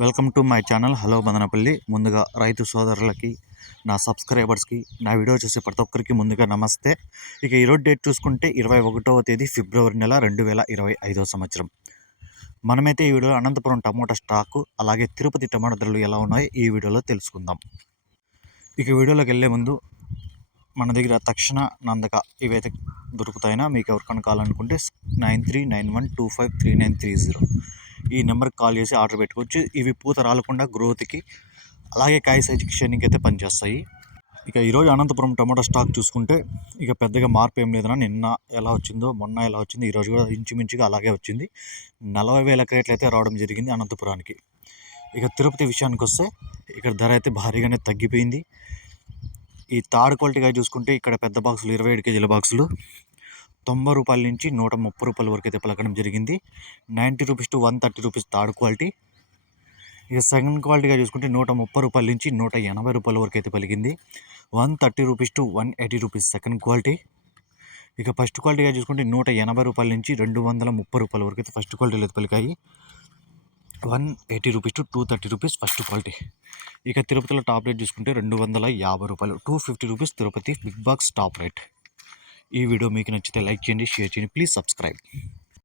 Welcome to my channel. Hello Madanapalle ముందుగా రైతు సోదరులకి నా సబ్స్క్రైబర్స్కి నా వీడియో చూసే ప్రతి ఒక్కరికి ముందుగా నమస్తే. ఇక ఈరోజు డేట్ చూసుకుంటే ఇరవై ఒకటవ తేదీ ఫిబ్రవరి నెల రెండు వేల ఇరవై ఐదో సంవత్సరం. మనమైతే ఈ వీడియో అనంతపురం టమోటా స్టాకు అలాగే తిరుపతి టమాటా ధరలు ఎలా ఉన్నాయో ఈ వీడియోలో తెలుసుకుందాం. ఇక వీడియోలోకి వెళ్ళే ముందు మన దగ్గర తక్షణ నందక ఇవైతే దొరుకుతాయినా? మీకు ఎవరికైనా కావాలనుకుంటే nine three nine one two five three nine three zero. ఈ నెంబర్కి కాల్ చేసి ఆర్డర్ పెట్టుకోవచ్చు. ఇవి పూత రాలకుండా గ్రోత్కి అలాగే కాయ సైజుకి షైనింగ్ అయితే పనిచేస్తాయి. ఇక ఈరోజు అనంతపురం టమాటా స్టాక్ చూసుకుంటే ఇక పెద్దగా మార్పు ఏం లేదన్నా నిన్న ఎలా వచ్చిందో మొన్న ఎలా వచ్చింది ఈరోజు కూడా ఇంచుమించుగా అలాగే వచ్చింది. నలభై వేల క్రేట్లు అయితే రావడం జరిగింది అనంతపురానికి. ఇక తిరుపతి విషయానికి వస్తే ఇక్కడ ధర అయితే భారీగానే తగ్గిపోయింది. ఈ థర్డ్ క్వాలిటీగా చూసుకుంటే ఇక్కడ పెద్ద బాక్సులు ఇరవై ఏడు కేజీల బాక్సులు. తొంభై రూపాయల నుంచి నూట ముప్పై రూపాయల వరకు అయితే పలకడం జరిగింది. Ninety rupees to one thirty rupees third quality. ఇక సెకండ్ క్వాలిటీగా చూసుకుంటే నూట ముప్పై రూపాయల నుంచి నూట ఎనభై రూపాయల వరకు అయితే పలికింది. One thirty rupees to one eighty rupees second quality. ఇక ఫస్ట్ క్వాలిటీగా చూసుకుంటే నూట ఎనభై రూపాయల నుంచి రెండు వందల ముప్పై రూపాయల వరకు అయితే ఫస్ట్ క్వాలిటీలో అయితే పలికాయి. One eighty rupees to two thirty rupees first quality. ఇక తిరుపతిలో టాప్ రేట్ చూసుకుంటే రెండు వందల యాభై రూపాయలు two fifty rupees Tirupati big box top rate. ఈ వీడియో మీకు నచ్చితే లైక్ చేయండి షేర్ చేయండి ప్లీజ్ సబ్స్క్రైబ్.